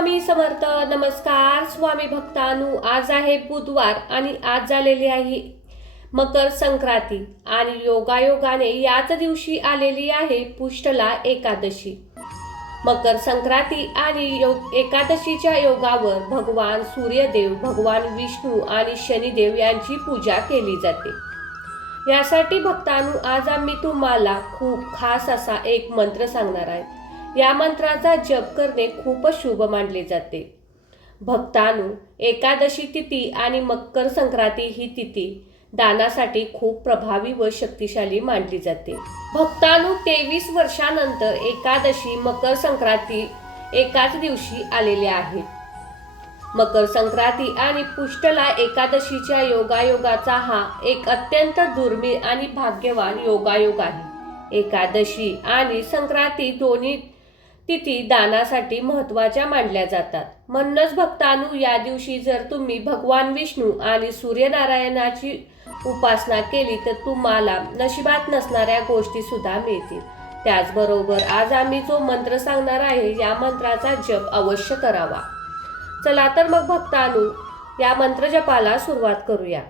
स्वामी समर्थ. नमस्कार स्वामी भक्तांनो, आज आहे बुधवार आणि आज झालेली आहे मकर संक्रांती आणि योगायोगाने याच दिवशी आलेली आहे पुष्टला एकादशी. मकर संक्रांती आणि एकादशीच्या योगावर भगवान सूर्यदेव, भगवान विष्णू आणि शनिदेव यांची पूजा केली जाते. यासाठी भक्तांनो, आज आम्ही तुम्हाला खूप खास असा एक मंत्र सांगणार आहे. या मंत्राचा जप करणे खूपच शुभ मानले जाते. भक्तांनो, एकादशी तिथी आणि मकर संक्रांती ही तिथी दानासाठी खूप प्रभावी व शक्तिशाली मानली जाते. भक्तांनो, 23 वर्षानंतर एकादशी मकर संक्रांती एकाच दिवशी आलेले आहेत. मकर संक्रांती आणि पुष्टला एकादशीच्या योगायोगाचा हा एक अत्यंत दुर्मिळ आणि भाग्यवान योगायोग आहे. एकादशी आणि संक्रांती दोन्ही तिथी दानासाठी महत्त्वाच्या मानल्या जातात. म्हणूनच भक्तांनो, या दिवशी जर तुम्ही भगवान विष्णू आणि सूर्यनारायणाची उपासना केली तर तुम्हाला नशिबात नसणाऱ्या गोष्टी सुद्धा मिळतील. त्याचबरोबर आज आम्ही जो मंत्र सांगणार आहे या मंत्राचा जप अवश्य करावा. चला तर मग भक्तांनो, या मंत्र जपाला सुरुवात करूया.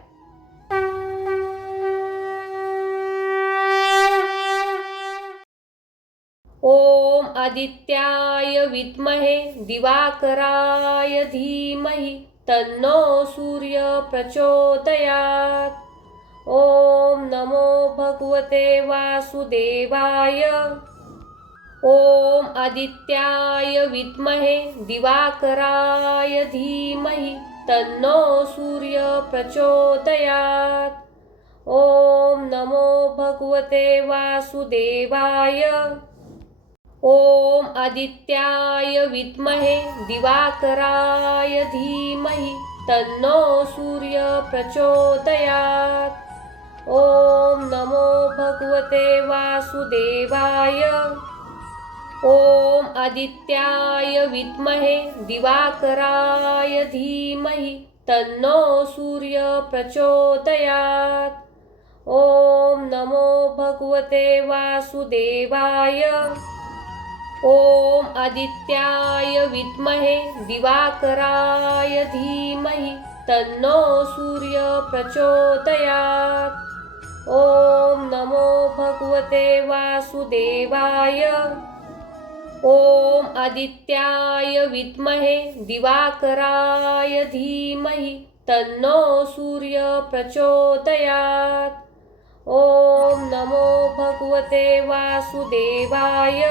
ओम आदित्याय विद्महे दिवाकराय धीमहि तन्नो सूर्य प्रचोदयात्. ओम नमो भगवते वासुदेवाय. ओम आदित्याय विद्महे दिवाकराय धीमहि तन्नो सूर्य प्रचोदयात्. ओम नमो भगवते वासुदेवाय. ओम आदित्याय विद्महे दिवाकराय धीमहि तन्नो सूर्य प्रचोदयात्. ओम नमो भगवते वासुदेवाय. ओम आदित्याय विद्महे दिवाकराय धीमहि तन्नो सूर्य प्रचोदयात्. ओम नमो भगवते वासुदेवाय. ओम आदित्याय विद्महे दिवाकराय धीमहि तन्नो सूर्य प्रचोदयात्. ओम नमो भगवते वासुदेवाय. ओम आदित्याय विद्महे दिवाकराय धीमहि तन्नो सूर्य प्रचोदयात्. ओम नमो भगवते वासुदेवाय.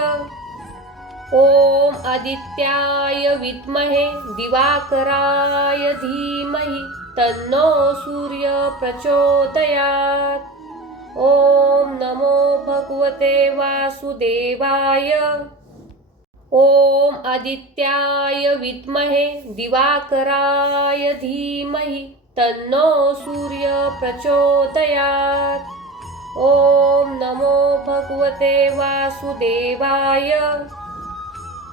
ओम आदित्याय विद्महे दिवाकराय धीमहि तन्नो सूर्य प्रचोदयात्. ओम नमो भगवते वासुदेवाय. ओम आदित्याय विद्महे दिवाकराय धीमहि तन्नो सूर्य प्रचोदयात्. ओम नमो भगवते वासुदेवाय.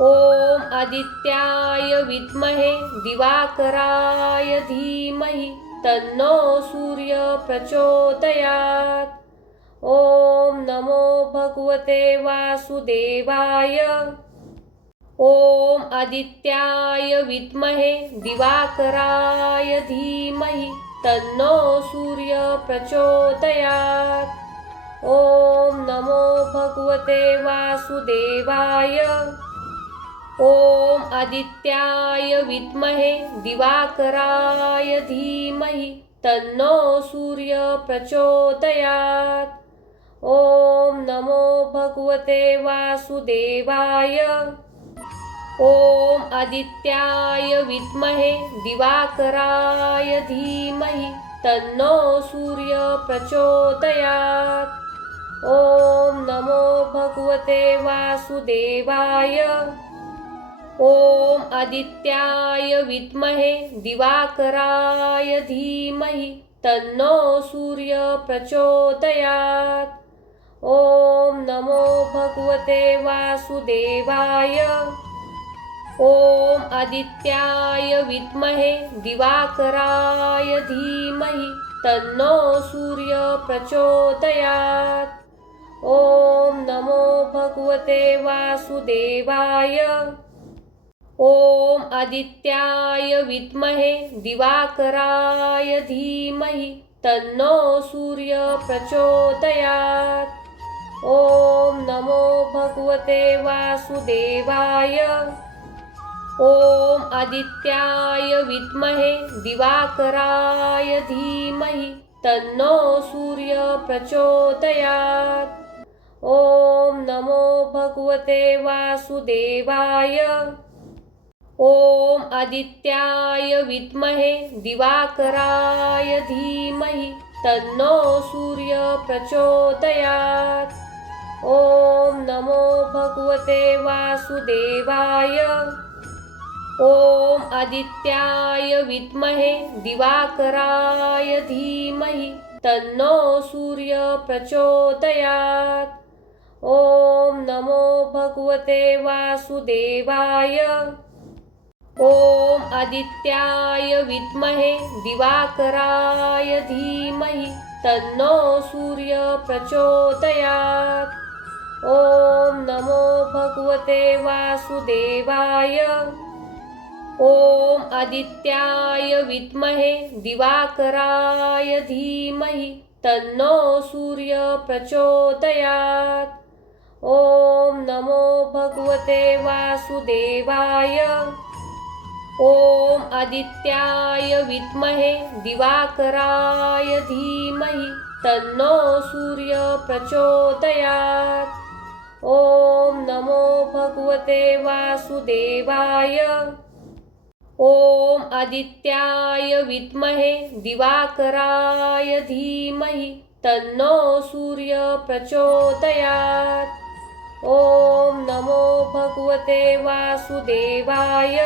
ओम आदित्याय विद्महे दिवाकराय धीमहि तन्नो सूर्य प्रचोदयात्. ओम नमो भगवते वासुदेवाय. ओम आदित्याय विद्महे दिवाकराय धीमहि तन्नो सूर्य प्रचोदयात्. ओम नमो भगवते वासुदेवाय. ओम आदित्याय विद्महे दिवाकराय धीमहि तन्नो सूर्य प्रचोदयात्. ओम नमो भगवते वासुदेवाय. ओम आदित्याय विद्महे दिवाकराय धीमहि तन्नो सूर्य प्रचोदयात्. ओम नमो भगवते वासुदेवाय. ओम आदित्याय विद्महे दिवाकराय धीमहि तन्नो सूर्य प्रचोदयात्. ओम नमो भगवते वासुदेवाय. ओम आदित्याय विद्महे दिवाकराय धीमहि तन्नो सूर्य प्रचोदयात्. ओम नमो भगवते वासुदेवाय. ओम आदित्याय विद्महे दिवाकराय धीमहि तन्नो सूर्य प्रचोदयात्। ओम नमो भगवते वासुदेवाय। ओम आदित्याय विद्महे दिवाकराय धीमहि तन्नो सूर्य प्रचोदयात्। ओम नमो भगवते वासुदेवाय। ओम आदित्याय विद्महे दिवाकराय धीमहि तन्नो सूर्य प्रचोदयात्। ओम नमो भगवते वासुदेवाय। ओम आदित्याय विद्महे दिवाकराय धीमहि तन्नो सूर्य प्रचोदयात्। ओम नमो भगवते वासुदेवाय। ओम आदित्याय विद्महे दिवाकराय धीमहि तन्नो सूर्य प्रचोदयात्। ओम नमो भगवते वासुदेवाय। ओम आदित्याय विद्महे दिवाकराय धीमहि तन्नो सूर्य प्रचोदयात्। ओम नमो भगवते वासुदेवाय। ओम आदित्याय विद्महे दिवाकराय धीमहि तन्नो सूर्य प्रचोदयात्। ओम नमो भगवते वासुदेवाय। ओम आदित्याय विद्महे दिवाकराय धीमहि तन्नो सूर्य प्रचोदयात्। ओम नमो भगवते वासुदेवाय।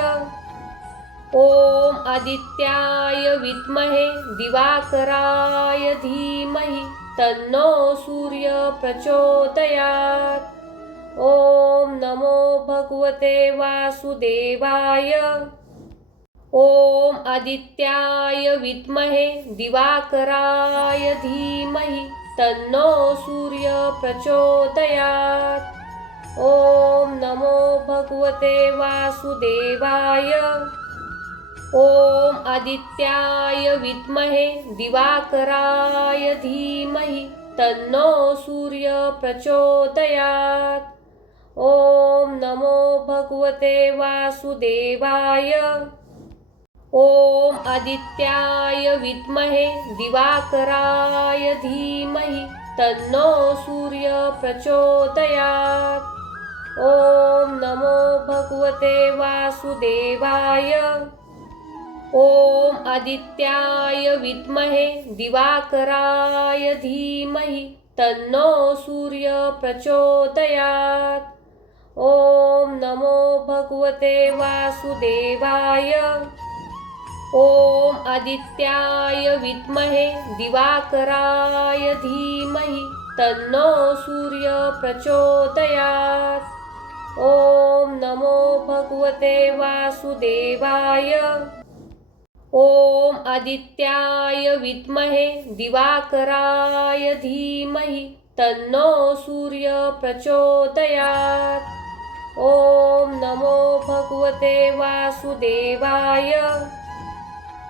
ओम आदित्याय विद्महे दिवाकराय धीमहि तन्नो सूर्य प्रचोदयात्। ओम नमो भगवते वासुदेवाय। ओम आदित्याय विद्महे दिवाकराय धीमहि तन्नो सूर्य प्रचोदयात्। ओम नमो भगवते वासुदेवाय। ओम आदित्याय विद्महे दिवाकराय धीमहि तन्नो सूर्य प्रचोदयात्। ओम नमो भगवते वासुदेवाय। ओम आदित्याय विद्महे दिवाकराय धीमहि तन्नो सूर्य प्रचोदयात्। ओम नमो भगवते वासुदेवाय। ओम आदित्याय विद्महे दिवाकराय धीमहि तन्नो सूर्य प्रचोदयात्। ओम नमो भगवते वासुदेवाय। ओम आदित्याय विद्महे दिवाकराय धीमहि तन्नो सूर्य प्रचोदयात्। ओम नमो भगवते वासुदेवाय। ओम आदित्याय विद्महे दिवाकराय धीमहि तन्नो सूर्य प्रचोदयात्। ओम नमो भगवते वासुदेवाय।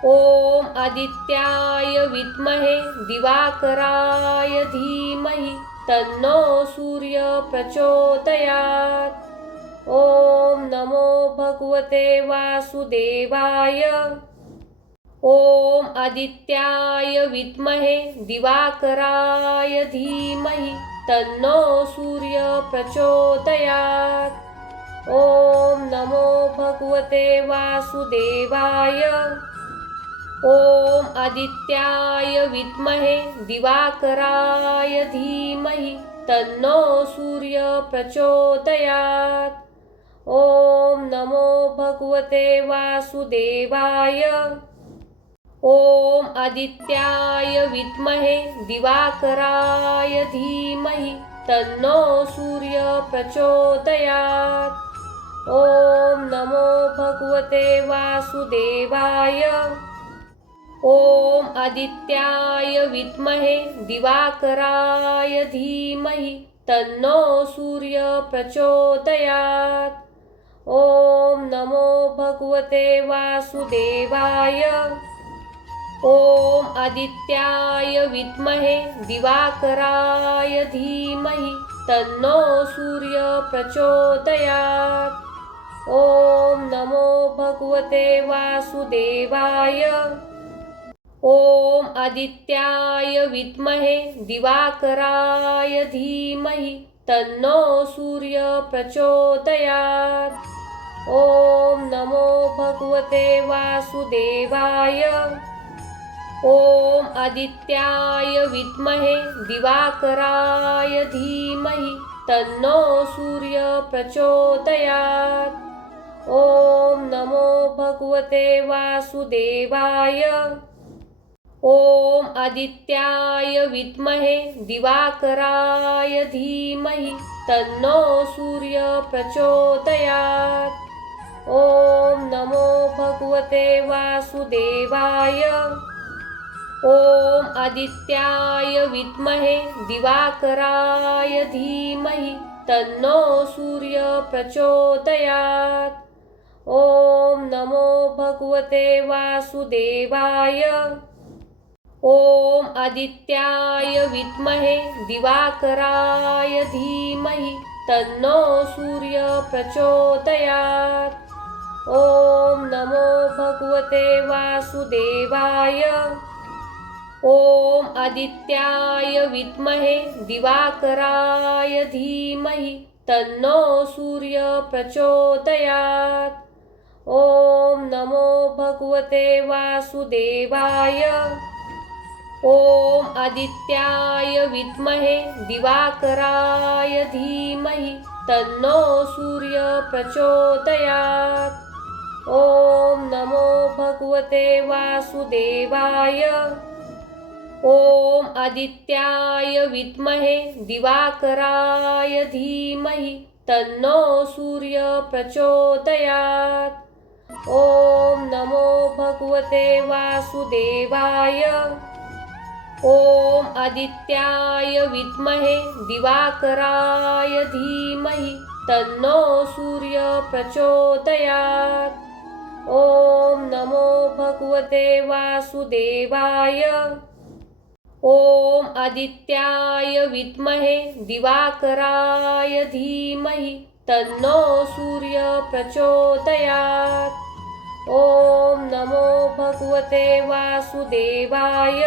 ओम आदित्याय विद्महे दिवाकराय धीमहि तन्नो सूर्य प्रचोदयात्। ओम नमो भगवते वासुदेवाय। ओम आदित्याय विद्महे दिवाकराय धीमहि तन्नो सूर्य प्रचोदयात्। ओम नमो भगवते वासुदेवाय। ओम आदित्याय विद्महे दिवाकराय धीमहि तन्नो सूर्य प्रचोदयात्। ओम नमो भगवते वासुदेवाय। ओम आदित्याय विद्महे दिवाकराय धीमहि तन्नो सूर्य प्रचोदयात्। ओम नमो भगवते वासुदेवाय। ओम आदित्याय विद्महे दिवाकराय धीमहि तन्नो सूर्य प्रचोदयात्। ओम नमो भगवते वासुदेवाय। ओम आदित्याय विद्महे दिवाकराय धीमहि तन्नो सूर्य प्रचोदयात्। ओम नमो भगवते वासुदेवाय। ओम आदित्याय विद्महे दिवाकराय धीमहि तन्नो सूर्य प्रचोदयात्। ओम नमो भगवते वासुदेवाय। ओम आदित्याय विद्महे दिवाकराय धीमहि तन्नो सूर्य प्रचोदयात्। ओम नमो भगवते वासुदेवाय। ओम आदित्याय विद्महे दिवाकराय धीमहि तन्नो सूर्य प्रचोदयात्। ओम नमो भगवते वासुदेवाय। ओम आदित्याय विद्महे दिवाकराय धीमहि तन्नो सूर्य प्रचोदयात्। ओम नमो भगवते वासुदेवाय। ओम आदित्याय विद्महे दिवाकराय धीमहि तन्नो सूर्य प्रचोदयात्। ओम नमो भगवते वासुदेवाय। ओम आदित्याय विद्महे दिवाकराय धीमहि तन्नो सूर्य प्रचोदयात्। ओम नमो भगवते वासुदेवाय। ओम आदित्याय विद्महे दिवाकराय धीमहि तन्नो सूर्य प्रचोदयात्। ओम नमो भगवते वासुदेवाय। ओम आदित्याय विद्महे दिवाकराय धीमहि तन्नो सूर्य प्रचोदयात्। ओम नमो भगवते वासुदेवाय। ओम आदित्याय विद्महे दिवाकराय धीमहि तन्नो सूर्य प्रचोदयात्। ओम नमो भगवते वासुदेवाय। ओम आदित्याय विद्महे दिवाकराय धीमहि तन्नो सूर्य प्रचोदयात्। ओम नमो भगवते वासुदेवाय।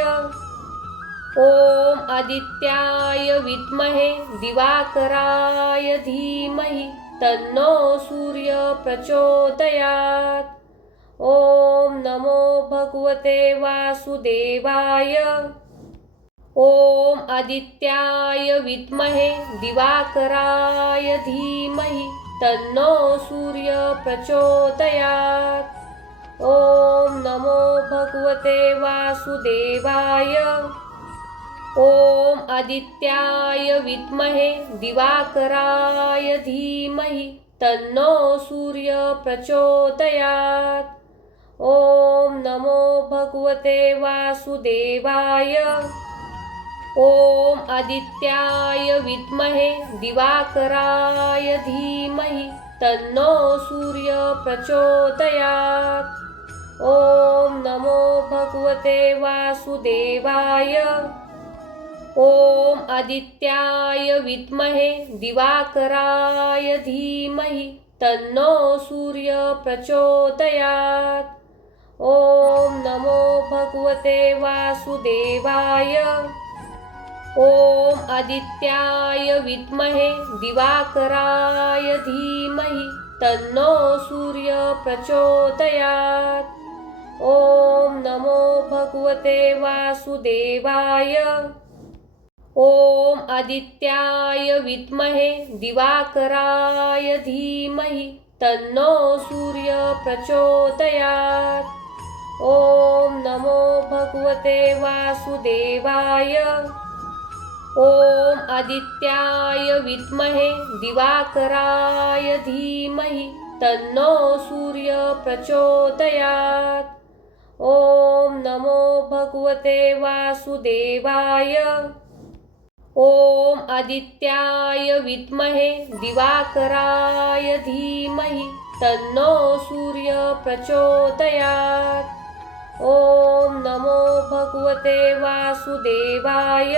ओम आदित्याय विद्महे दिवाकराय धीमहि तन्नो सूर्य प्रचोदयात्। ओम नमो भगवते वासुदेवाय। ओम आदित्याय विद्महे दिवाकराय धीमहि तन्नो सूर्य प्रचोदयात्। ओम नमो भगवते वासुदेवाय। ओम आदित्याय विद्महे दिवाकराय धीमहि तन्नो सूर्य प्रचोदयात्। ओम नमो भगवते वासुदेवाय। ओम आदित्याय विद्महे दिवाकराय धीमहि तन्नो सूर्य प्रचोदयात्। ओम नमो भगवते वासुदेवाय। ओम आदित्याय विद्महे दिवाकराय धीमहि तन्नो सूर्य प्रचोदयात्। ओम नमो भगवते वासुदेवाय। ओम आदित्याय विद्महे दिवाकराय धीमहि तन्नो सूर्य प्रचोदयात्। ओम नमो भगवते वासुदेवाय। ओम आदित्याय विद्महे दिवाकराय धीमहि तन्नो सूर्य प्रचोदयात्। ओम नमो भगवते वासुदेवाय। ओम आदित्याय विद्महे दिवाकराय धीमहि तन्नो सूर्य प्रचोदयात्। ओम नमो भगवते वासुदेवाय। ओम आदित्याय विद्महे दिवाकराय धीमहि तन्नो सूर्य प्रचोदयात्। ॐ नमो भगवते वासुदेवाय।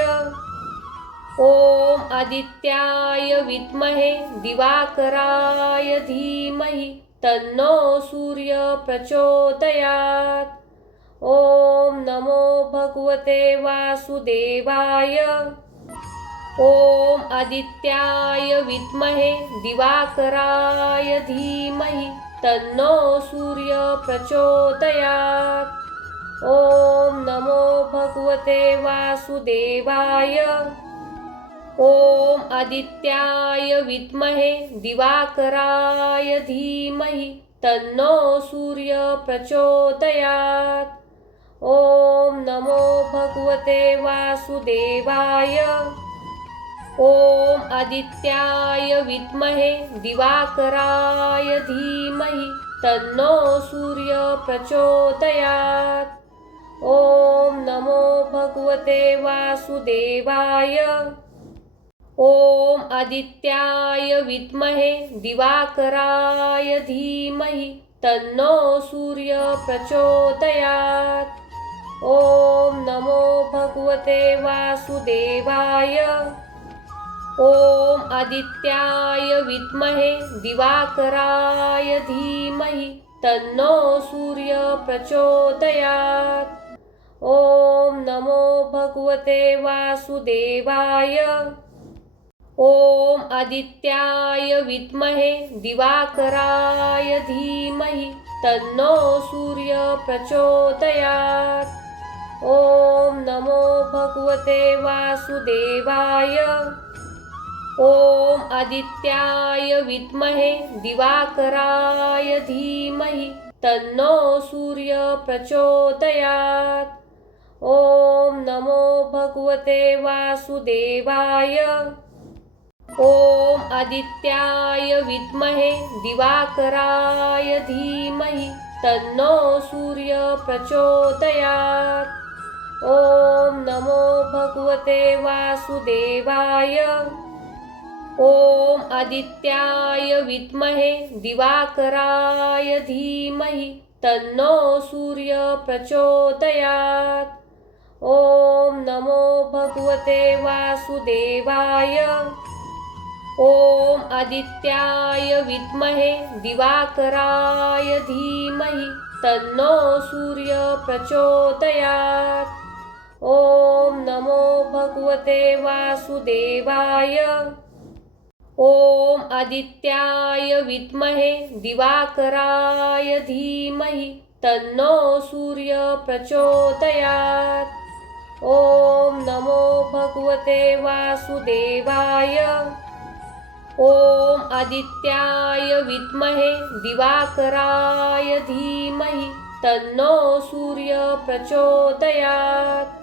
ॐ आदित्याय विद्महे दिवाकराय धीमहि तन्नो सूर्य प्रचोदयात्। ॐ नमो भगवते वासुदेवाय। ॐ आदित्याय विद्महे दिवाकराय धीमहि तन्नो सूर्य प्रचोदयात्। ॐ नमो भगवते वासुदेवाय। ॐ आदित्याय विद्महे दिवाकराय धीमहि तन्नो सूर्य प्रचोदयात्। ॐ नमो भगवते वासुदेवाय। ॐ आदित्याय विद्महे दिवाकराय धीमहि तन्नो सूर्य प्रचोदयात्। ॐ नमो भगवते वासुदेवाय। ॐ आदित्याय विद्महे दिवाकराय धीमहि तन्नो सूर्य प्रचोदयात्। ॐ नमो भगवते वासुदेवाय। ॐ आदित्याय विद्महे दिवाकराय धीमहि तन्नो सूर्य प्रचोदयात्। ॐ नमो भगवते वासुदेवाय। ॐ आदित्याय विद्महे दिवाकराय धीमहि तन्नो सूर्य प्रचोदयात्। ॐ नमो भगवते वासुदेवाय। ॐ आदित्याय विद्महे दिवाकराय धीमहि तन्नो सूर्य प्रचोदयात्। ॐ नमो भगवते वासुदेवाय। ॐ आदित्याय विद्महे दिवाकराय धीमहि तन्नो सूर्य प्रचोदयात्। ॐ नमो भगवते वासुदेवाय। ॐ आदित्याय विद्महे दिवाकराय धीमहि तन्नो सूर्य प्रचोदयात्। ॐ नमो भगवते वासुदेवाय। ॐ आदित्याय विद्महे दिवाकराय धीमहि तन्नो सूर्य प्रचोदयात्। ॐ नमो भगवते वासुदेवाय। ॐ आदित्याय विद्महे दिवाकराय धीमहि तन्नो सूर्य प्रचोदयात्। ॐ नमो भगवते वासुदेवाय। ॐ आदित्याय विद्महे दिवाकराय धीमहि तन्नो सूर्य प्रचोदयात्।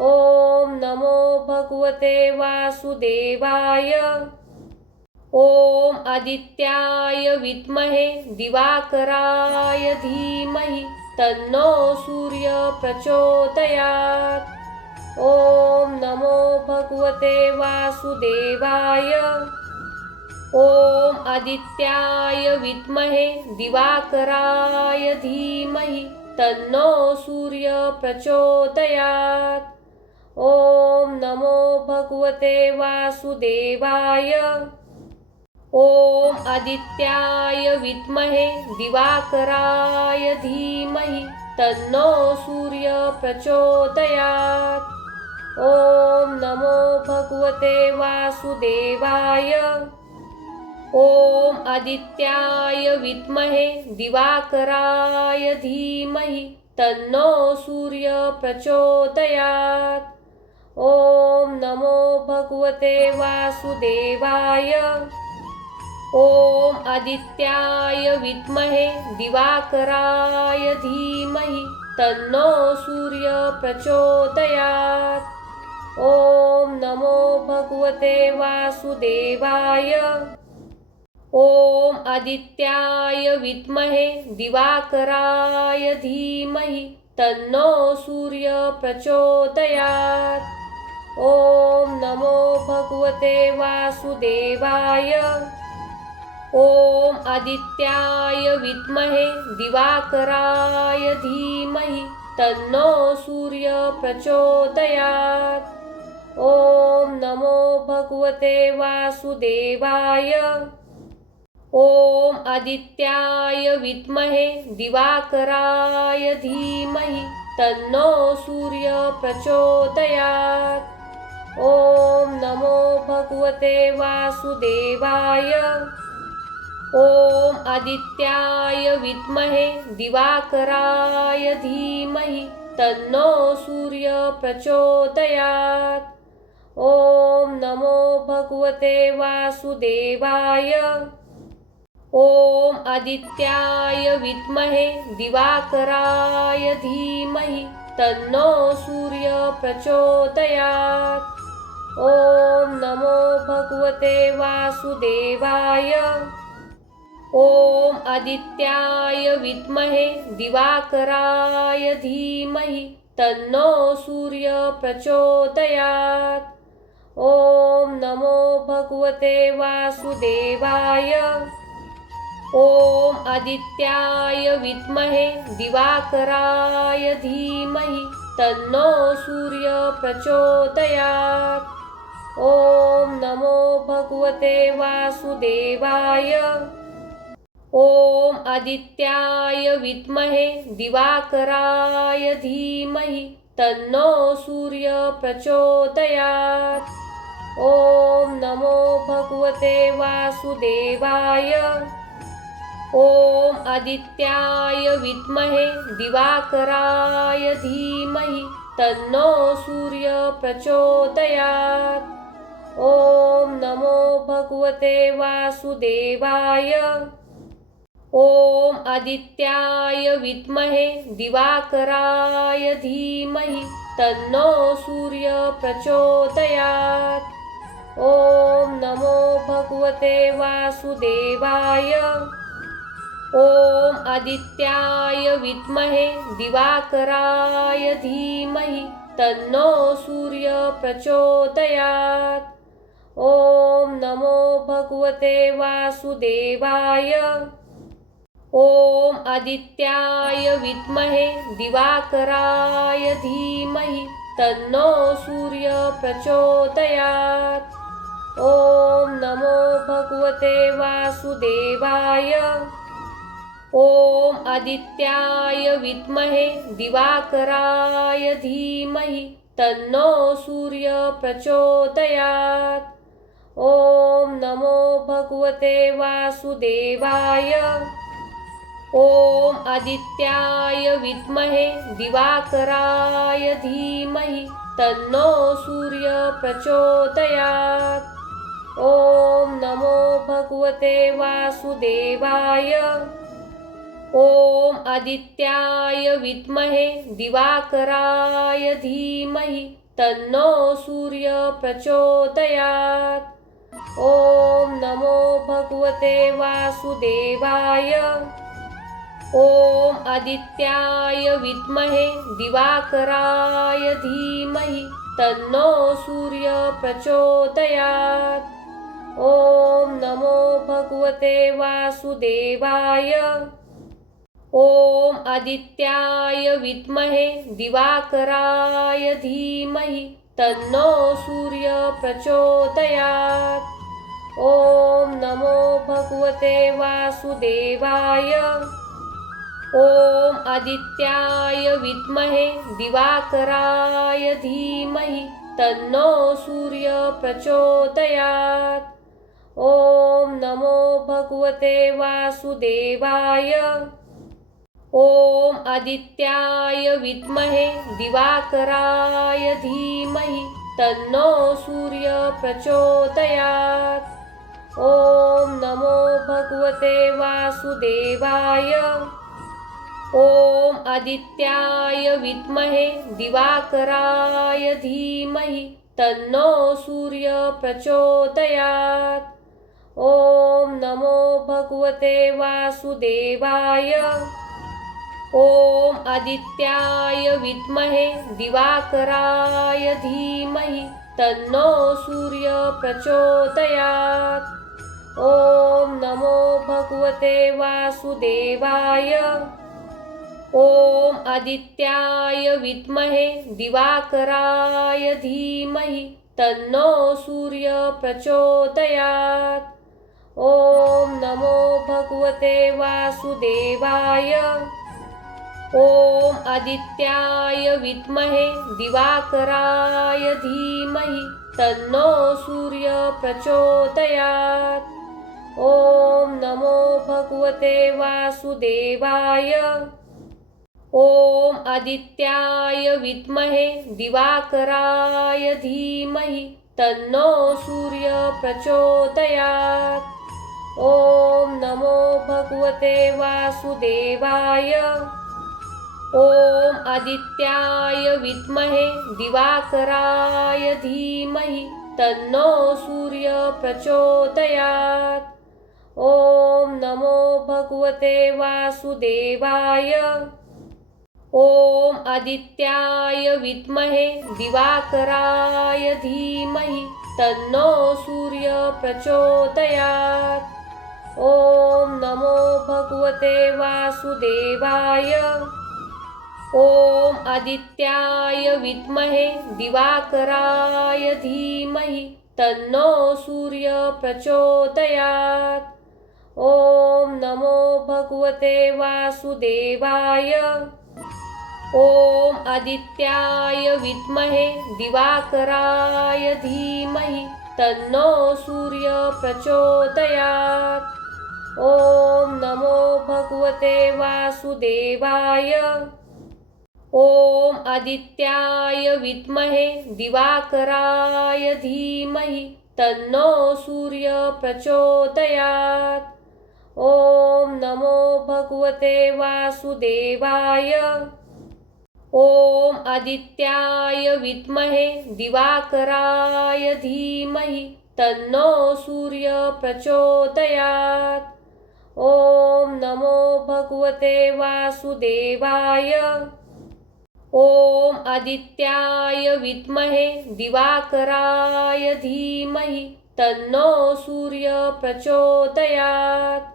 ॐ नमो भगवते वासुदेवाय। ॐ आदित्याय विद्महे दिवाकराय धीमहि तन्नो सूर्य प्रचोदयात्। ॐ नमो भगवते वासुदेवाय। ॐ आदित्याय विद्महे दिवाकराय धीमहि तन्नो सूर्य प्रचोदयात्। ॐ नमो भगवते वासुदेवाय। ॐ आदित्याय विद्महे दिवाकराय धीमहि तन्नो सूर्य प्रचोदयात्। ॐ नमो भगवते वासुदेवाय। ॐ आदित्याय विद्महे दिवाकराय धीमहि तन्नो सूर्य प्रचोदयात्। ॐ नमो भगवते वासुदेवाय। ॐ आदित्याय विद्महे दिवाकराय धीमहि तन्नो सूर्य प्रचोदयात्। ॐ नमो भगवते वासुदेवाय। ॐ आदित्याय विद्महे दिवाकराय धीमहि तन्नो सूर्य प्रचोदयात्। ॐ नमो भगवते वासुदेवाय। ओम आदित्याय विद्महे दिवाकराय धीमहि तन्नो सूर्य प्रचोदयात्। ओम नमो भगवते वासुदेवाय। ओम आदित्याय विद्महे दिवाकराय धीमहि तन्नो सूर्य प्रचोदयात्। ओम नमो भगवते वासुदेवाय। ओम आदित्याय विद्महे दिवाकराय धीमहि तन्नो सूर्य प्रचोदयात्। ओम नमो भगवते वासुदेवाय। ओम आदित्याय विद्महे दिवाकराय धीमहि तन्नो सूर्य प्रचोदयात्। ओम नमो भगवते वासुदेवाय। ओम आदित्याय विद्महे दिवाकराय धीमहि तन्नो सूर्य प्रचोदयात्। ओम नमो भगवते वासुदेवाय। ओम आदित्याय विद्महे दिवाकराय धीमहि तन्नो सूर्य प्रचोदयात्। ओम नमो भगवते वासुदेवाय। ओम आदित्याय विद्महे दिवाकराय धीमहि तन्नो सूर्य प्रचोदयात्। ओम नमो भगवते वासुदेवाय। ओम आदित्याय विद्महे दिवाकराय धीमहि तन्नो सूर्य प्रचोदयात्। ओम नमो भगवते वासुदेवाय। ओम आदित्याय विद्महे दिवाकराय धीमहि तन्नो सूर्य प्रचोदयात्। ओम नमो भगवते वासुदेवाय। ओम आदित्याय विद्महे दिवाकराय धीमहि तन्नो सूर्य प्रचोदयात्। ओम नमो भगवते वासुदेवाय। ओम आदित्याय विद्महे दिवाकराय धीमहि तन्नो सूर्य प्रचोदयात्। ओम नमो भगवते वासुदेवाय। ओम आदित्याय विद्महे दिवाकराय धीमहि तन्नो सूर्य प्रचोदयात्। ओम नमो भगवते वासुदेवाय। ओम आदित्याय विद्महे दिवाकराय धीमहि तन्नो सूर्य प्रचोदयात्। ओम नमो भगवते वासुदेवाय। ओम आदित्याय विद्महे दिवाकराय धीमहि तन्नो सूर्य प्रचोदयात्। ओम नमो भगवते वासुदेवाय। ओम आदित्याय विद्महे दिवाकराय धीमहि तन्नो सूर्य प्रचोदयात्। ओम नमो भगवते वासुदेवाय। ओम आदित्याय विद्महे दिवाकराय धीमहि तन्नो सूर्य प्रचोदयात्। ओम नमो भगवते वासुदेवाय। ओम आदित्याय विद्महे दिवाकराय धीमहि तन्नो सूर्य प्रचोदयात्। ओम नमो भगवते वासुदेवाय। ओम आदित्याय विद्महे दिवाकराय धीमहि तन्नो सूर्य प्रचोदयात्। ओम नमो भगवते वासुदेवाय। ओम आदित्याय विद्महे दिवाकराय धीमहि तन्नो सूर्य प्रचोदयात्। ओम नमो भगवते वासुदेवाय। ओम आदित्याय विद्महे दिवाकराय धीमहि तन्नो सूर्य प्रचोदयात्। ओम नमो भगवते वासुदेवाय। ओम आदित्याय विद्महे दिवाकराय धीमहि तन्नो सूर्य प्रचोदयात्। ओम नमो भगवते वासुदेवाय। ओम आदित्याय विद्महे दिवाकराय धीमहि तन्नो सूर्य प्रचोदयात्। ओम नमो भगवते वासुदेवाय। ओम आदित्याय विद्महे दिवाकराय धीमहि तन्नो सूर्य प्रचोदयात्। ओम नमो भगवते वासुदेवाय। ओम आदित्याय विद्महे दिवाकराय धीमहि तन्नो सूर्य प्रचोदयात्। ओम नमो भगवते वासुदेवाय। ओम आदित्याय विद्महे दिवाकराय धीमहि तन्नो सूर्य प्रचोदयात्। ओम नमो भगवते वासुदेवाय। ओम आदित्याय विद्महे दिवाकराय धीमहि तन्नो सूर्य प्रचोदयात्। ओम नमो भगवते वासुदेवाय। ओम आदित्याय विद्महे दिवाकराय धीमहि तन्नो सूर्य प्रचोदयात्। ओम नमो भगवते वासुदेवाय। ओम आदित्याय विद्महे दिवाकराय धीमहि तन्नो सूर्य प्रचोदयात्। ओम नमो भगवते वासुदेवाय। ओम आदित्याय विद्महे दिवाकराय धीमहि तन्नो सूर्य प्रचोदयात्। ओम नमो भगवते वासुदेवाय। ओम आदित्याय विद्महे दिवाकराय धीमहि तन्नो सूर्य प्रचोदयात्।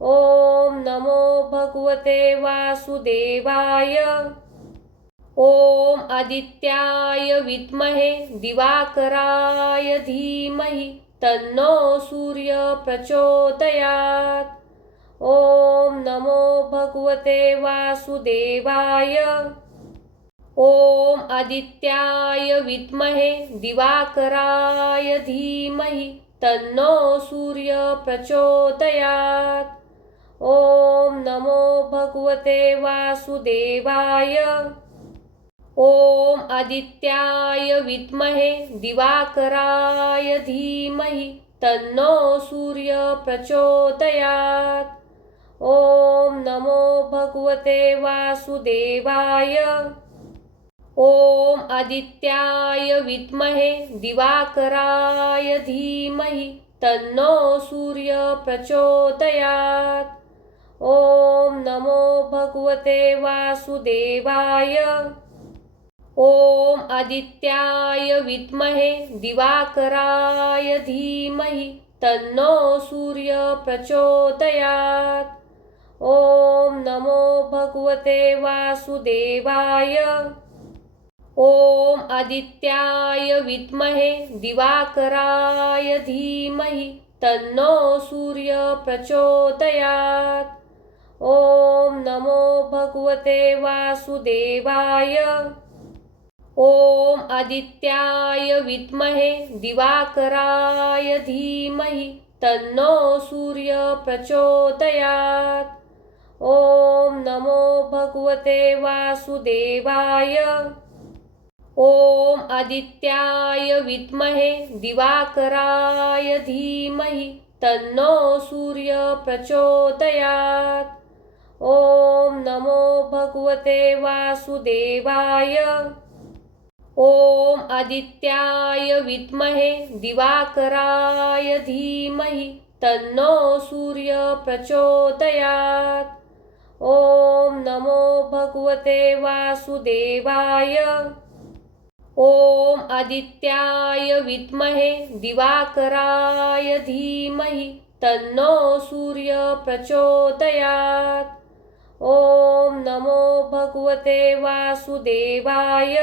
ओम नमो भगवते वासुदेवाय। ओम आदित्याय विद्महे दिवाकराय धीमहि तन्नो सूर्य प्रचोदयात्। ओम नमो भगवते वासुदेवाय। ओम आदित्याय विद्महे दिवाकराय धीमहि तन्नो सूर्य प्रचोदयात्। ओम नमो भगवते वासुदेवाय। ओम आदित्याय विद्महे दिवाकराय धीमहि तन्नो सूर्य प्रचोदयात्। ओम नमो भगवते वासुदेवाय। ओम आदित्याय विद्महे दिवाकराय धीमहि तन्नो सूर्य प्रचोदयात्। ओम नमो भगवते वासुदेवाय। ओम आदित्याय विद्महे दिवाकराय धीमहि तन्नो सूर्य प्रचोदयात्। ओम नमो भगवते वासुदेवाय। ओम आदित्याय विद्महे दिवाकराय धीमहि तन्नो सूर्य प्रचोदयात्। ओम नमो भगवते वासुदेवाय। ओम आदित्याय विद्महे दिवाकराय धीमहि तन्नो सूर्य प्रचोदयात्। ओम नमो भगवते वासुदेवाय। ओम आदित्याय विद्महे दिवाकराय धीमहि तन्नो सूर्य प्रचोदयात्। ओम नमो भगवते वासुदेवाय। ओम आदित्याय विद्महे दिवाकराय धीमहि तन्नो सूर्य प्रचोदयात्। ओम नमो भगवते वासुदेवाय। ओम आदित्याय विद्महे दिवाकराय धीमहि तन्नो सूर्य प्रचोदयात्। ॐ नमो भगवते वासुदेवाय।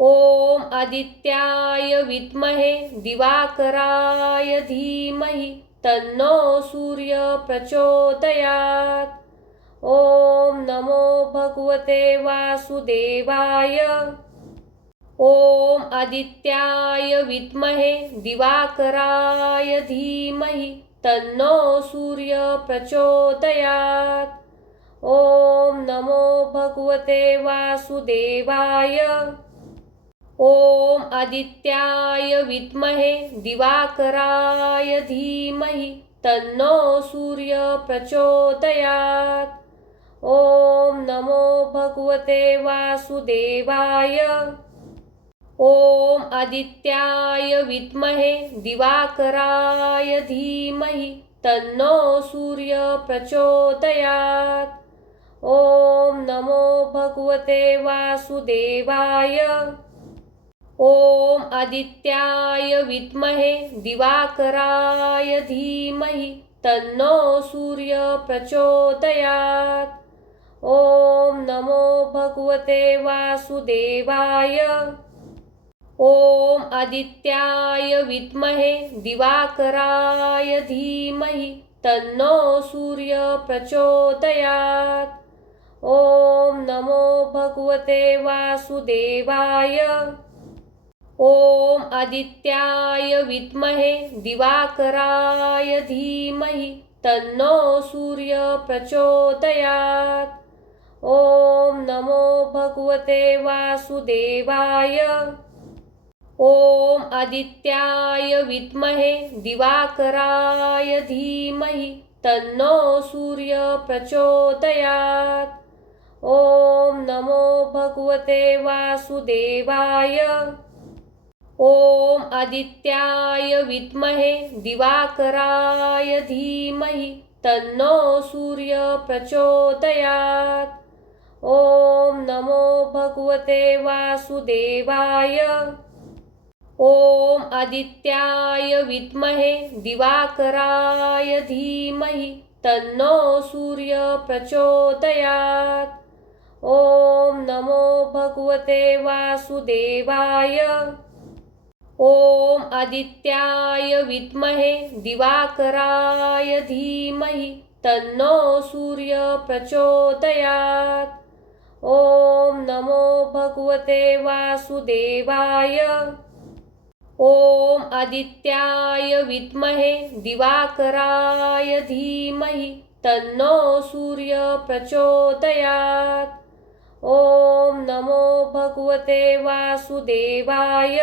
ॐ आदित्याय विद्महे दिवाकराय धीमहि तन्नो सूर्य प्रचोदयात्। ॐ नमो भगवते वासुदेवाय। ॐ आदित्याय विद्महे दिवाकराय धीमहि तन्नो सूर्य प्रचोदयात्। ॐ नमो भगवते वासुदेवाय। ॐ आदित्याय विद्महे दिवाकराय धीमहि तन्नो सूर्य प्रचोदयात्। ॐ नमो भगवते वासुदेवाय। ॐ आदित्याय विद्महे दिवाकराय धीमहि तन्नो सूर्य प्रचोदयात्। ॐ नमो भगवते वासुदेवाय। ॐ आदित्याय विद्महे दिवाकराय धीमहि तन्नो सूर्य प्रचोदयात्। ॐ नमो भगवते वासुदेवाय। ॐ आदित्याय विद्महे दिवाकराय धीमहि तन्नो सूर्य प्रचोदयात्। ॐ नमो भगवते वासुदेवाय। ॐ आदित्याय विद्महे दिवाकराय धीमहि तन्नो सूर्य प्रचोदयात्। ॐ नमो भगवते वासुदेवाय। ॐ आदित्याय विद्महे दिवाकराय धीमहि तन्नो सूर्य प्रचोदयात्। ॐ नमो भगवते वासुदेवाय। ॐ आदित्याय विद्महे दिवाकराय धीमहि तन्नो सूर्य प्रचोदयात्। ॐ नमो भगवते वासुदेवाय। ॐ आदित्याय विद्महे दिवाकराय धीमहि तन्नो सूर्य प्रचोदयात्। ॐ नमो भगवते वासुदेवाय। ॐ आदित्याय विद्महे दिवाकराय धीमहि तन्नो सूर्य प्रचोदयात्। ॐ नमो भगवते वासुदेवाय। ॐ आदित्याय विद्महे दिवाकराय धीमहि तन्नो सूर्य प्रचोदयात्। ॐ नमो भगवते वासुदेवाय।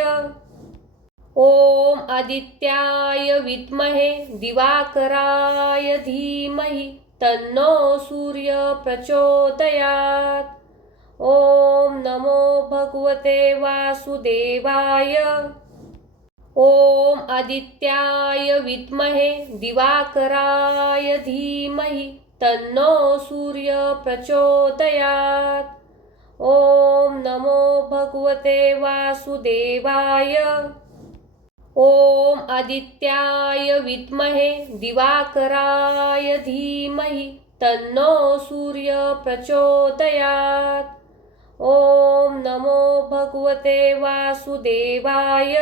ॐ आदित्याय विद्महे दिवाकराय धीमहि तन्नो सूर्य प्रचोदयात्। ॐ नमो भगवते वासुदेवाय। ॐ आदित्याय विद्महे दिवाकराय धीमहि तन्नो सूर्य प्रचोदयात्। ॐ नमो भगवते वासुदेवाय। ॐ आदित्याय विद्महे दिवाकराय धीमहि तन्नो सूर्य प्रचोदयात्। ॐ नमो भगवते वासुदेवाय।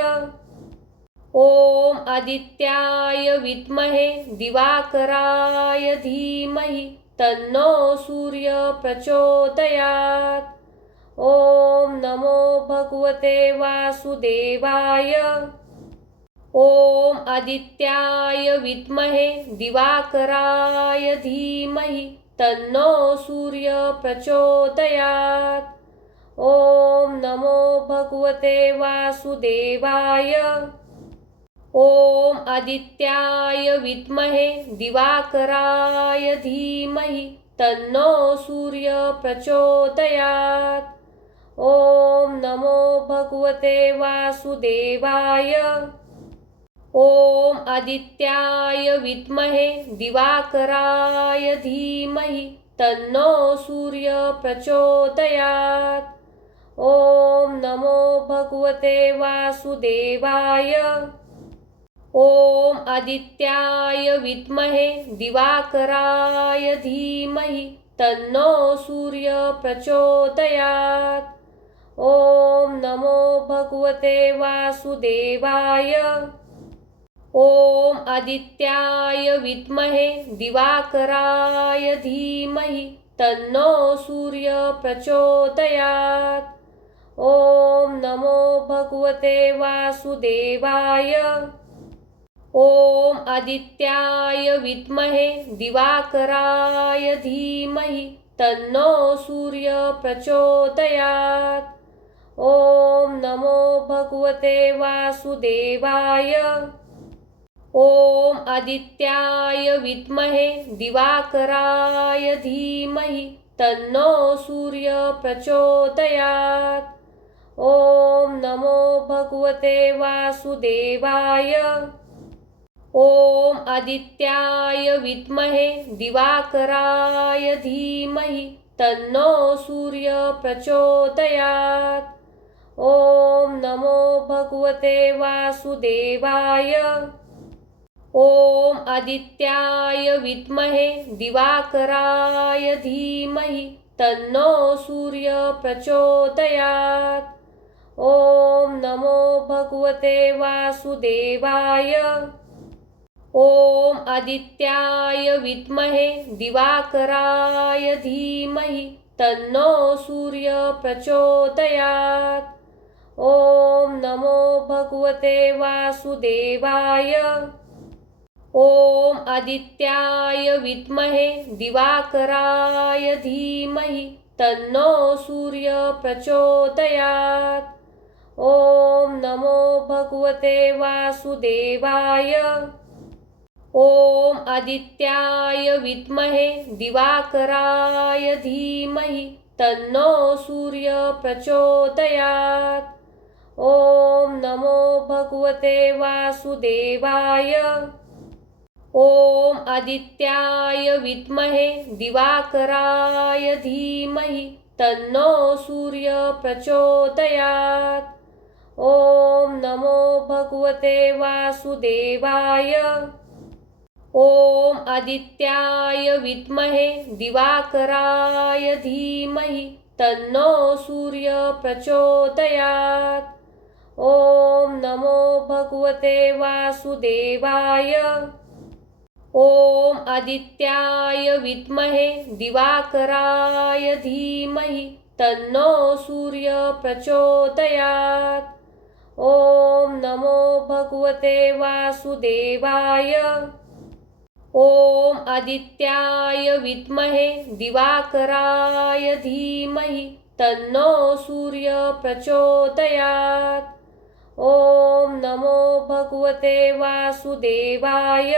ॐ आदित्याय विद्महे दिवाकराय धीमहि तन्नो सूर्य प्रचोदयात्। ॐ नमो भगवते वासुदेवाय। ॐ आदित्याय विद्महे दिवाकराय धीमहि तन्नो सूर्य प्रचोदयात्। ॐ नमो भगवते वासुदेवाय। ॐ आदित्याय विद्महे दिवाकराय धीमहि तन्नो सूर्य प्रचोदयात्। ॐ नमो भगवते वासुदेवाय। ॐ आदित्याय विद्महे दिवाकराय धीमहि तन्नो सूर्य प्रचोदयात्। ॐ नमो भगवते वासुदेवाय। ओम आदित्याय विद्महे दिवाकराय धीमहि तन्नो सूर्य प्रचोदयात्। ओम नमो भगवते वासुदेवाय। ओम आदित्याय विद्महे दिवाकराय धीमहि तन्नो सूर्य प्रचोदयात्। ओम नमो भगवते वासुदेवाय। ओम आदित्याय विद्महे दिवाकराय धीमहि तन्नो सूर्य प्रचोदयात्। ओम नमो भगवते वासुदेवाय। ओम आदित्याय विद्महे दिवाकराय धीमहि तन्नो सूर्य प्रचोदयात्। ओम नमो भगवते वासुदेवाय। ओम आदित्याय विद्महे दिवाकराय धीमहि तन्नो सूर्य प्रचोदयात्। ओम नमो भगवते वासुदेवाय। ओम आदित्याय विद्महे दिवाकराय धीमहि तन्नो सूर्य प्रचोदयात्। ओम नमो भगवते वासुदेवाय। ओम आदित्याय विद्महे दिवाकराय धीमहि तन्नो सूर्य प्रचोदयात्। ओम नमो भगवते वासुदेवाय। ओम आदित्याय विद्महे दिवाकराय धीमहि तन्नो सूर्य प्रचोदयात्। ओम नमो भगवते वासुदेवाय। ओम आदित्याय विद्महे दिवाकराय धीमहि तन्नो सूर्य प्रचोदयात्। ओम नमो भगवते वासुदेवाय। ओम आदित्याय विद्महे दिवाकराय धीमहि तन्नो सूर्य प्रचोदयात्। ओम नमो भगवते वासुदेवाय। ओम आदित्याय विद्महे दिवाकराय धीमहि तन्नो सूर्य प्रचोदयात्। ओम नमो भगवते वासुदेवाय। ओम आदित्याय विद्महे दिवाकराय धीमहि तन्नो सूर्य प्रचोदयात्। ओम नमो भगवते वासुदेवाय। ओम आदित्याय विद्महे दिवाकराय धीमहि तन्नो सूर्य प्रचोदयात्। ओम नमो भगवते वासुदेवाय।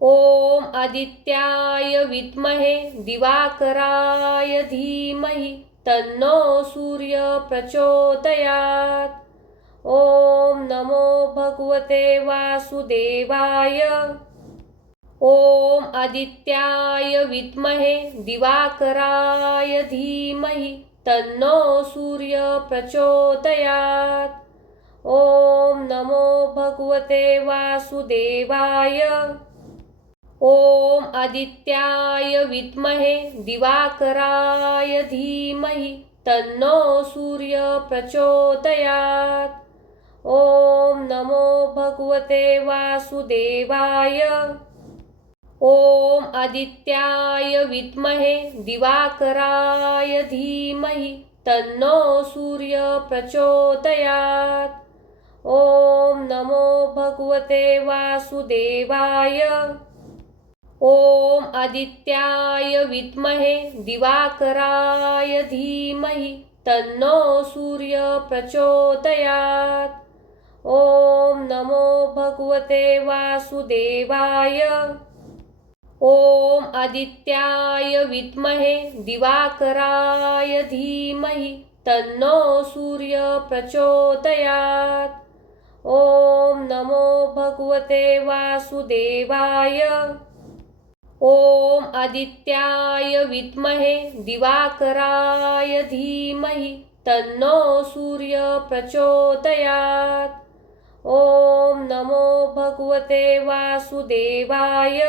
ओम आदित्याय विद्महे दिवाकराय धीमहि तन्नो सूर्य प्रचोदयात्। ओम नमो भगवते वासुदेवाय। ओम आदित्याय विद्महे दिवाकराय धीमहि तन्नो सूर्य प्रचोदयात्। ओम नमो भगवते वासुदेवाय। ओम आदित्याय विद्महे दिवाकराय धीमहि तन्नो सूर्य प्रचोदयात्। ओम नमो भगवते वासुदेवाय। ओम आदित्याय विद्महे दिवाकराय धीमहि तन्नो सूर्य प्रचोदयात्। ओम नमो भगवते वासुदेवाय। ओम आदित्याय विद्महे दिवाकराय धीमहि तन्नो सूर्य प्रचोदयात्। ओम नमो भगवते वासुदेवाय। ओम आदित्याय विद्महे दिवाकराय धीमहि तन्नो सूर्य प्रचोदयात्। ओम नमो भगवते वासुदेवाय। ओम आदित्याय विद्महे दिवाकराय धीमहि तन्नो सूर्य प्रचोदयात्। ओम नमो भगवते वासुदेवाय।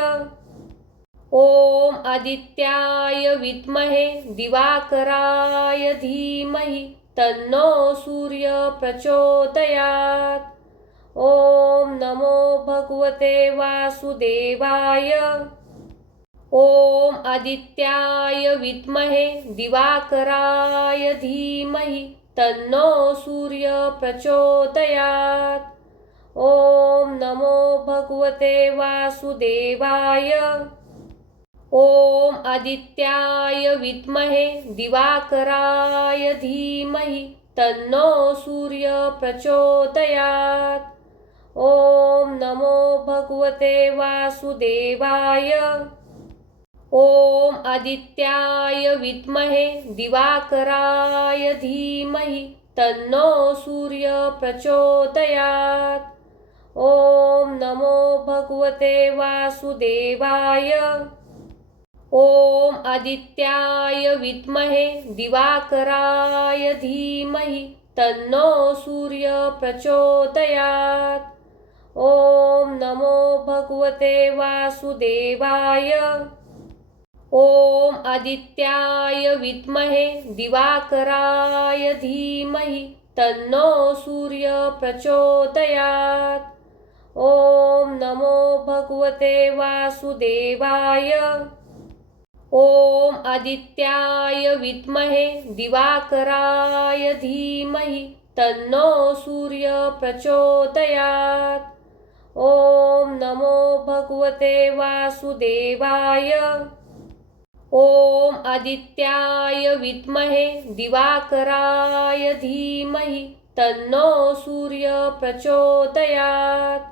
ओम आदित्याय विद्महे दिवाकराय धीमहि तन्नो सूर्य प्रचोदयात्। ओम नमो भगवते वासुदेवाय। ओम आदित्याय विद्महे दिवाकराय धीमहि तन्नो सूर्य प्रचोदयात्। ओम नमो भगवते वासुदेवाय। ओम आदित्याय विद्महे दिवाकराय धीमहि तन्नो सूर्य प्रचोदयात्। ओम नमो भगवते वासुदेवाय। ओम आदित्याय विद्महे दिवाकराय धीमहि तन्नो सूर्य प्रचोदयात्। ओम नमो भगवते वासुदेवाय। ओम आदित्याय विद्महे दिवाकराय धीमहि तन्नो सूर्य प्रचोदयात्। ओम नमो भगवते वासुदेवाय। ओम आदित्याय विद्महे दिवाकराय धीमहि तन्नो सूर्य प्रचोदयात्। ओम नमो भगवते वासुदेवाय। ओम आदित्याय विद्महे दिवाकराय धीमहि तन्नो सूर्य प्रचोदयात्। ओम नमो भगवते वासुदेवाय। ओम आदित्याय विद्महे दिवाकराय धीमहि तन्नो सूर्य प्रचोदयात्।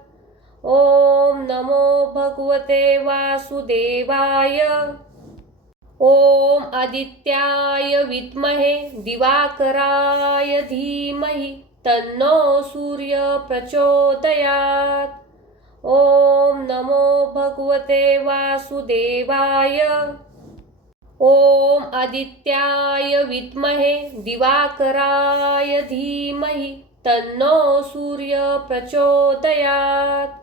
ओम नमो भगवते वासुदेवाय। ओम आदित्याय विद्महे दिवाकराय धीमहि तन्नो सूर्य प्रचोदयात्। ओम नमो भगवते वासुदेवाय। ओम आदित्याय विद्महे दिवाकराय धीमहि तन्नो सूर्य प्रचोदयात्।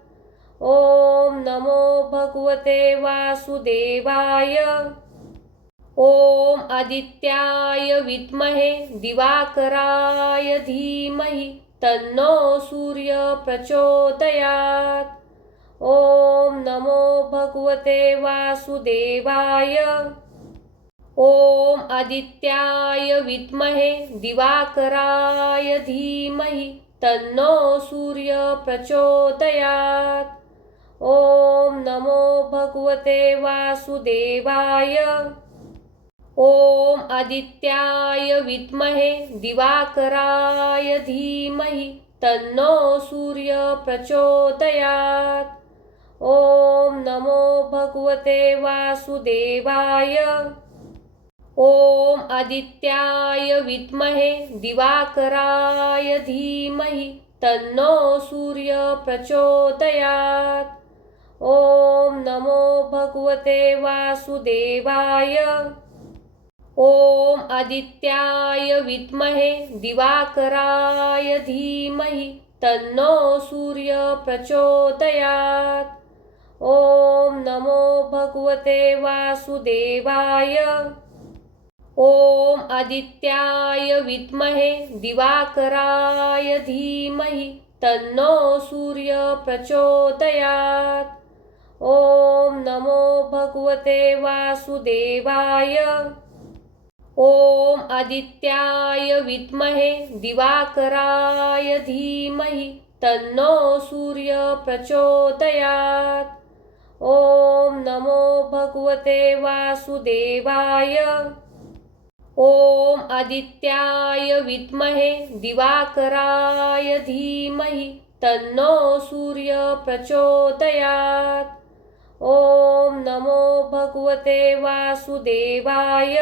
ओम नमो भगवते वासुदेवाय। ओम आदित्याय विद्महे दिवाकराय धीमहि तन्नो सूर्य प्रचोदयात्। ओम नमो भगवते वासुदेवाय। ओम आदित्याय विद्महे दिवाकराय धीमहि तन्नो सूर्य प्रचोदयात्। ओम नमो भगवते वासुदेवाय। ओम आदित्याय विद्महे दिवाकराय धीमहि तन्नो सूर्य प्रचोदयात्। ओम नमो भगवते वासुदेवाय। ओम आदित्याय विद्महे दिवाकराय धीमहि तन्नो सूर्य प्रचोदयात्। ओम नमो भगवते वासुदेवाय। ओम आदित्याय विद्महे दिवाकराय धीमहि तन्नो सूर्य प्रचोदयात्। ओम नमो भगवते वासुदेवाय। ओम आदित्याय विद्महे दिवाकराय धीमहि तन्नो सूर्य प्रचोदयात्। ओम नमो भगवते वासुदेवाय। ओम आदित्याय विद्महे दिवाकराय धीमहि तन्नो सूर्य प्रचोदयात्। ओम नमो भगवते वासुदेवाय। ओम आदित्याय विद्महे दिवाकराय धीमहि तन्नो सूर्य प्रचोदयात्। ओम नमो भगवते वासुदेवाय।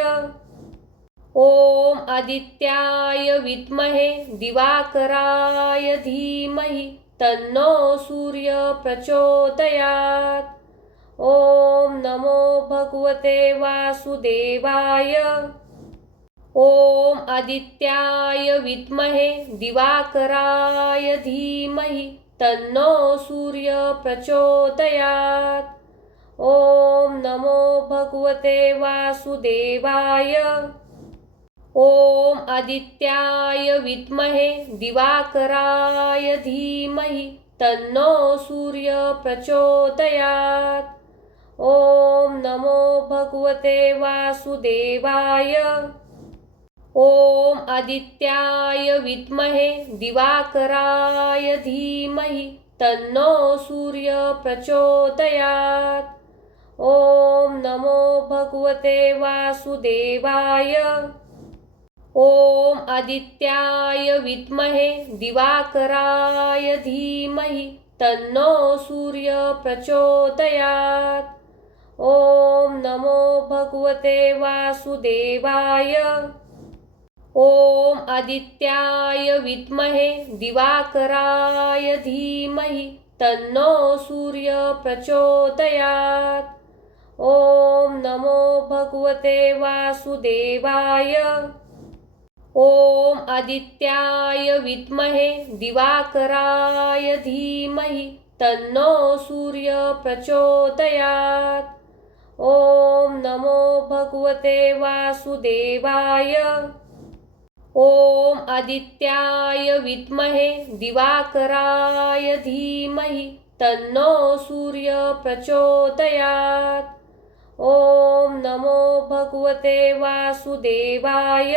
ओम आदित्याय विद्महे दिवाकराय धीमहि तन्नो सूर्य प्रचोदयात्। ओम नमो भगवते वासुदेवाय। ओम आदित्याय विद्महे दिवाकराय धीमहि तन्नो सूर्य प्रचोदयात्। ओम नमो भगवते वासुदेवाय। ओम आदित्याय विद्महे दिवाकराय धीमहि तन्नो सूर्य प्रचोदयात्। ओम नमो भगवते वासुदेवाय। ओम आदित्याय विद्महे दिवाकराय धीमहि तन्नो सूर्य प्रचोदयात्। ओम नमो भगवते वासुदेवाय। ओम आदित्याय विद्महे दिवाकराय धीमहि तन्नो सूर्य प्रचोदयात्। ओम नमो भगवते वासुदेवाय। ओम आदित्याय विद्महे दिवाकराय धीमहि तन्नो सूर्य प्रचोदयात्। ओम नमो भगवते वासुदेवाय। ओम आदित्याय विद्महे दिवाकराय धीमहि तन्नो सूर्य प्रचोदयात्। ओम नमो भगवते वासुदेवाय। ओम आदित्याय विद्महे दिवाकराय धीमहि तन्नो सूर्य प्रचोदयात्। ओम नमो भगवते वासुदेवाय।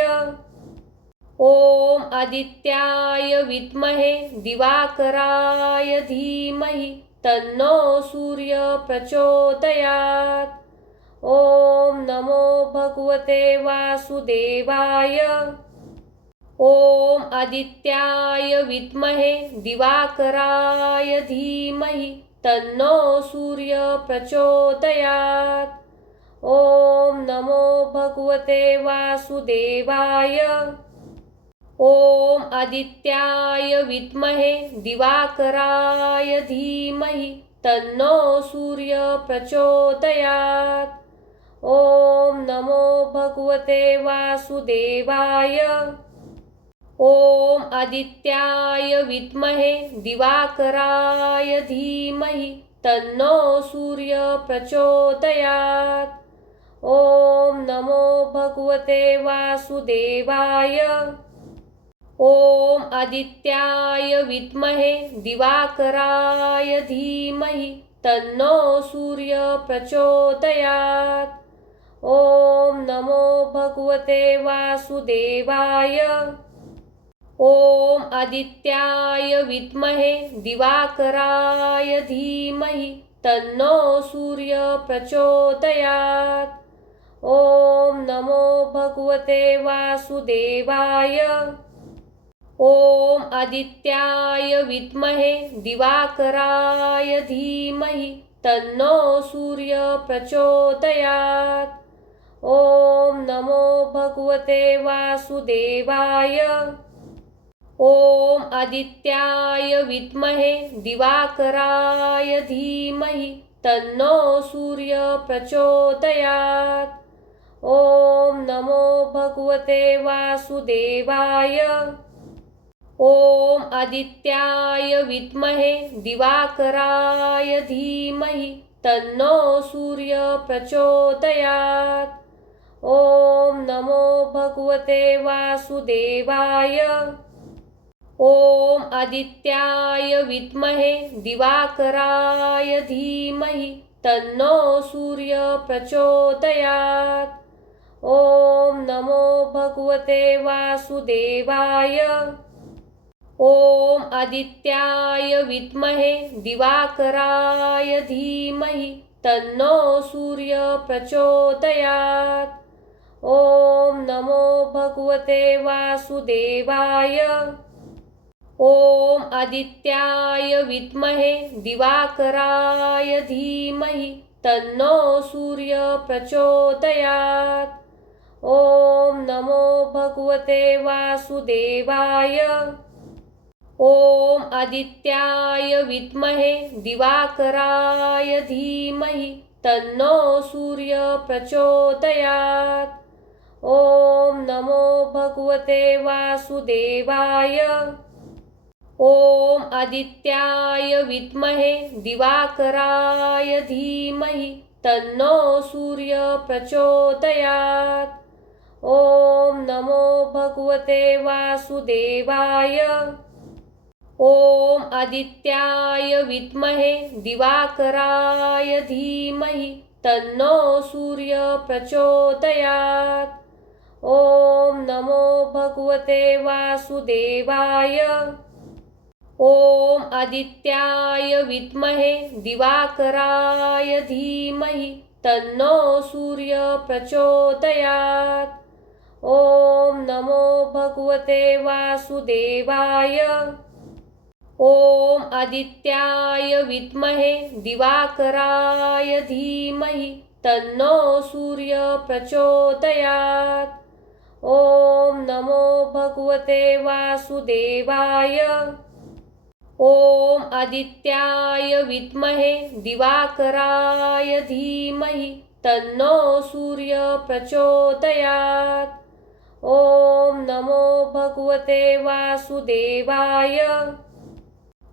ओम आदित्याय विद्महे दिवाकराय धीमहि तन्नो सूर्य प्रचोदयात्। ओम नमो भगवते वासुदेवाय। ओम आदित्याय विद्महे दिवाकराय धीमहि तन्नो सूर्य प्रचोदयात्। ओम नमो भगवते वासुदेवाय। ओम आदित्याय विद्महे दिवाकराय धीमहि तन्नो सूर्य प्रचोदयात्। ओम नमो भगवते वासुदेवाय। ओम आदित्याय विद्महे दिवाकराय धीमहि तन्नो सूर्य प्रचोदयात्। ओम नमो भगवते वासुदेवाय। ओम आदित्याय विद्महे दिवाकराय धीमहि तन्नो सूर्य प्रचोदयात्। ओम नमो भगवते वासुदेवाय। ओम आदित्याय विद्महे दिवाकराय धीमहि तन्नो सूर्य प्रचोदयात्। ओम नमो भगवते वासुदेवाय। ओम आदित्याय विद्महे दिवाकराय धीमहि तन्नो सूर्य प्रचोदयात्। ओम नमो भगवते वासुदेवाय। ओम आदित्याय विद्महे दिवाकराय धीमहि तन्नो सूर्य प्रचोदयात्। ओम नमो भगवते वासुदेवाय। ओम आदित्याय विद्महे दिवाकराय धीमहि तन्नो सूर्य प्रचोदयात्। ओम नमो भगवते वासुदेवाय। ओम आदित्याय विद्महे दिवाकराय धीमहि तन्नो सूर्य प्रचोदयात्। ओम नमो भगवते वासुदेवाय। ओम आदित्याय विद्महे दिवाकराय धीमहि तन्नो सूर्य प्रचोदयात्। ओम नमो भगवते वासुदेवाय। ओम आदित्याय विद्महे दिवाकराय धीमहि तन्नो सूर्य प्रचोदयात्। ओम नमो भगवते वासुदेवाय। ओम आदित्याय विद्महे दिवाकराय धीमहि तन्नो सूर्य प्रचोदयात्। ओम नमो भगवते वासुदेवाय। ओम आदित्याय विद्महे दिवाकराय धीमहि तन्नो सूर्य प्रचोदयात्। ओम नमो भगवते वासुदेवाय। ओम आदित्याय विद्महे दिवाकराय धीमहि तन्नो सूर्य प्रचोदयात्। ओम नमो भगवते वासुदेवाय। ओम आदित्याय विद्महे दिवाकराय धीमहि तन्नो सूर्य प्रचोदयात्। ओम नमो भगवते वासुदेवाय। ओम आदित्याय विद्महे दिवाकराय धीमहि तन्नो सूर्य प्रचोदयात्। ओम नमो भगवते वासुदेवाय। ओम आदित्याय विद्महे दिवाकराय धीमहि तन्नो सूर्य प्रचोदयात्। ओम नमो भगवते वासुदेवाय।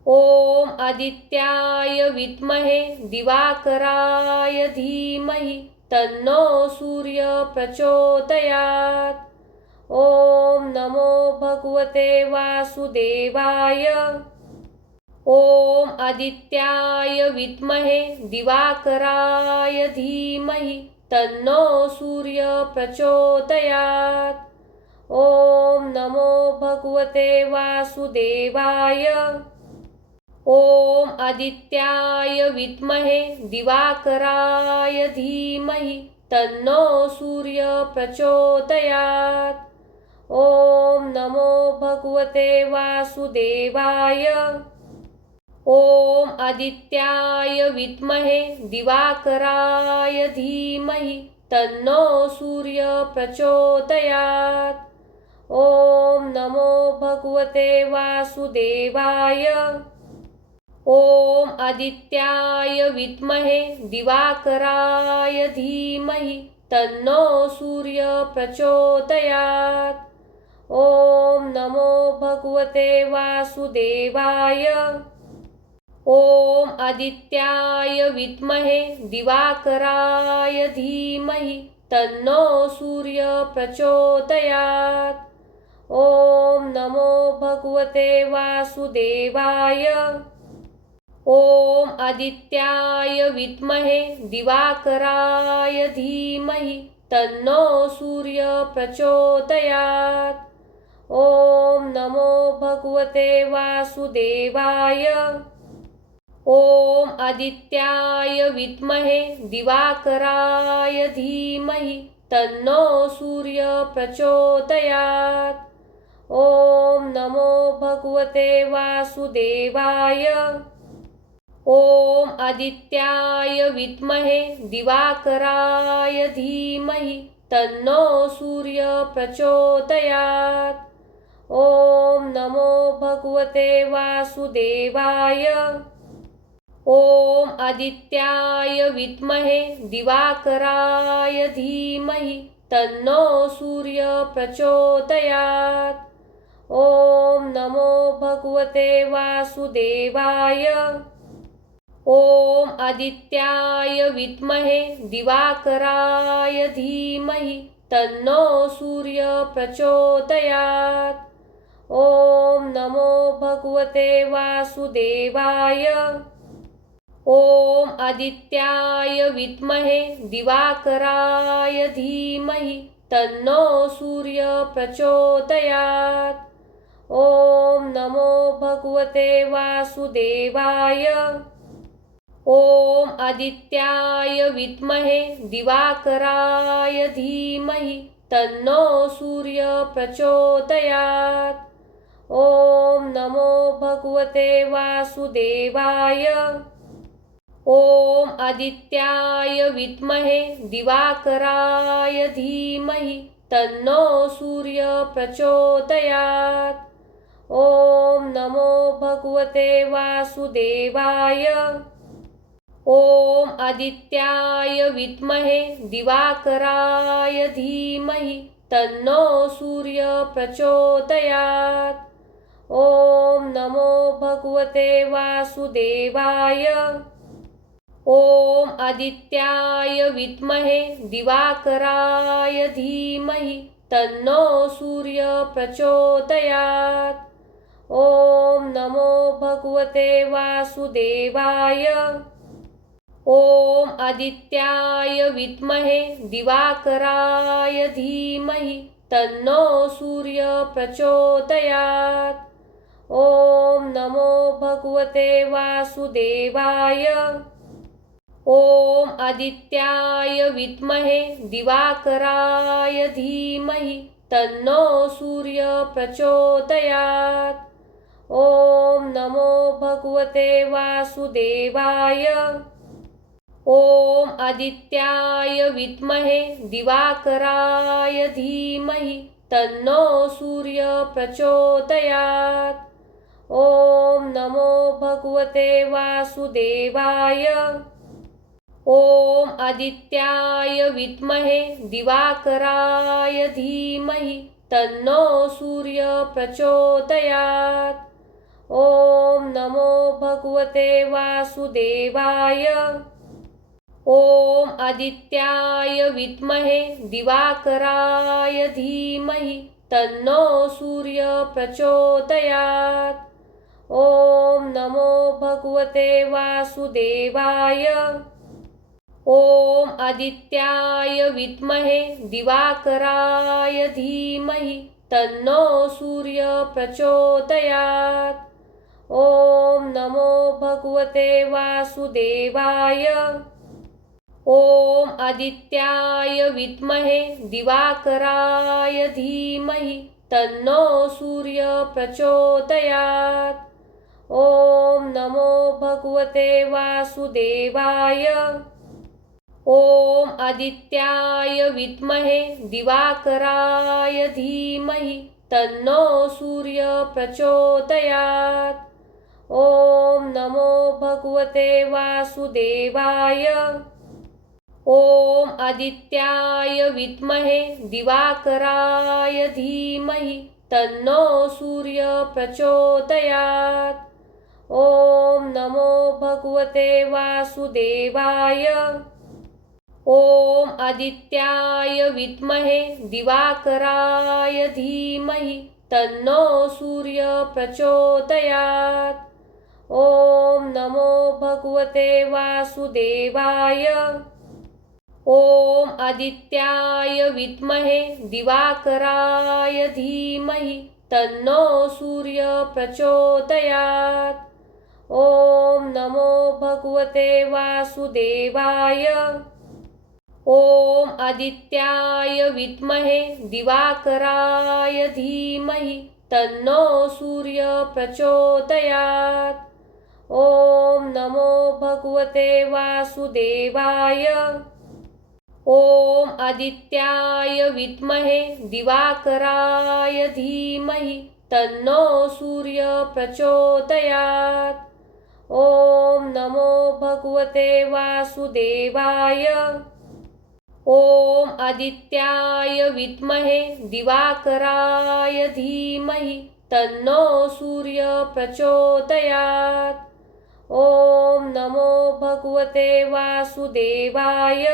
ओम आदित्याय विद्महे दिवाकराय धीमहि तन्नो सूर्य प्रचोदयात्। ओम नमो भगवते वासुदेवाय। ओम आदित्याय विद्महे दिवाकराय धीमहि तन्नो सूर्य प्रचोदयात्। ओम नमो भगवते वासुदेवाय। ओम आदित्याय विद्महे दिवाकराय धीमहि तन्नो सूर्य प्रचोदयात्। ओम नमो भगवते वासुदेवाय। ओम आदित्याय विद्महे दिवाकराय धीमहि तन्नो सूर्य प्रचोदयात्। ओम नमो भगवते वासुदेवाय। ओम आदित्याय विद्महे दिवाकराय धीमहि तन्नो सूर्य प्रचोदयात्। ओम नमो भगवते वासुदेवाय। ओम आदित्याय विद्महे दिवाकराय धीमहि तन्नो सूर्य प्रचोदयात्। ओम नमो भगवते वासुदेवाय। ओम आदित्याय विद्महे दिवाकराय धीमहि तन्नो सूर्य प्रचोदयात्। ओम नमो भगवते वासुदेवाय। ओम आदित्याय विद्महे दिवाकराय धीमहि तन्नो सूर्य प्रचोदयात्। ओम नमो भगवते वासुदेवाय। ओम आदित्याय विद्महे दिवाकराय धीमहि तन्नो सूर्य प्रचोदयात्। ओम नमो भगवते वासुदेवाय। ओम आदित्याय विद्महे दिवाकराय धीमहि तन्नो सूर्य प्रचोदयात्। ओम नमो भगवते वासुदेवाय। ओम आदित्याय विद्महे दिवाकराय धीमहि तन्नो सूर्य प्रचोदयात्। ओम नमो भगवते वासुदेवाय। ओम आदित्याय विद्महे दिवाकराय धीमहि तन्नो सूर्य प्रचोदयात्। ओम नमो भगवते वासुदेवाय। ओम आदित्याय विद्महे दिवाकराय धीमहि तन्नो सूर्य प्रचोदयात्। ओम नमो भगवते वासुदेवाय। ओम आदित्याय विद्महे दिवाकराय धीमहि तन्नो सूर्य प्रचोदयात्। ओम नमो भगवते वासुदेवाय। ओम आदित्याय विद्महे दिवाकराय धीमहि तन्नो सूर्य प्रचोदयात्। ओम नमो भगवते वासुदेवाय। ओम आदित्याय विद्महे दिवाकराय धीमहि तन्नो सूर्य प्रचोदयात्। ओम नमो भगवते वासुदेवाय। ओम आदित्याय विद्महे दिवाकराय धीमहि तन्नो सूर्य प्रचोदयात्। ओम नमो भगवते वासुदेवाय। ओम आदित्याय विद्महे दिवाकराय धीमहि तन्नो सूर्य प्रचोदयात्। ओम नमो भगवते वासुदेवाय। ओम आदित्याय विद्महे दिवाकराय धीमहि तन्नो सूर्य प्रचोदयात्। ओम नमो भगवते वासुदेवाय। ओम आदित्याय विद्महे दिवाकराय धीमहि तन्नो सूर्य प्रचोदयात्। ओम नमो भगवते वासुदेवाय। ओम आदित्याय विद्महे दिवाकराय धीमहि तन्नो सूर्य प्रचोदयात्। ओम नमो भगवते वासुदेवाय। ओम आदित्याय विद्महे दिवाकराय धीमहि तन्नो सूर्य प्रचोदयात्। ओम नमो भगवते वासुदेवाय। ओम आदित्याय विद्महे दिवाकराय धीमहि तन्नो सूर्य प्रचोदयात्। ओम नमो भगवते वासुदेवाय। ओम आदित्याय विद्महे दिवाकराय धीमहि तन्नो सूर्य प्रचोदयात्। ओम नमो भगवते वासुदेवाय। ओम आदित्याय विद्महे दिवाकराय धीमहि तन्नो सूर्य प्रचोदयात्। ओम नमो भगवते वासुदेवाय। ओम आदित्याय विद्महे दिवाकराय धीमहि तन्नो सूर्य प्रचोदयात्। ओम नमो भगवते वासुदेवाय। ओम आदित्याय विद्महे दिवाकराय धीमहि तन्नो सूर्य प्रचोदयात्। ओम नमो भगवते वासुदेवाय। ओम आदित्याय विद्महे दिवाकराय धीमहि तन्नो सूर्य प्रचोदयात्। ओम नमो भगवते वासुदेवाय। ओम आदित्याय विद्महे दिवाकराय धीमहि तन्नो सूर्य प्रचोदयात्। ओम नमो भगवते वासुदेवाय। ओम आदित्याय विद्महे दिवाकराय धीमहि तन्नो सूर्य प्रचोदयात्। ओम नमो भगवते वासुदेवाय।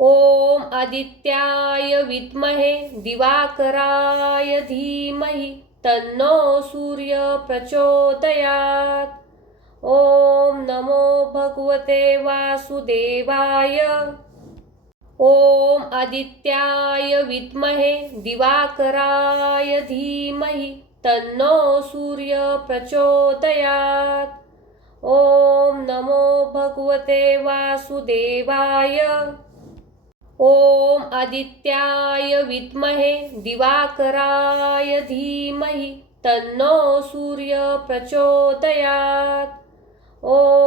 ओम आदित्याय विद्महे दिवाकराय धीमहि तन्नो सूर्य प्रचोदयात्। ओम नमो भगवते वासुदेवाय। ओम आदित्याय विद्महे दिवाकराय धीमहि तन्नो सूर्य प्रचोदयात्। ओम नमो भगवते वासुदेवाय। ओम आदित्याय विद्महे दिवाकराय धीमहि तन्नो सूर्य प्रचोदयात्। ओम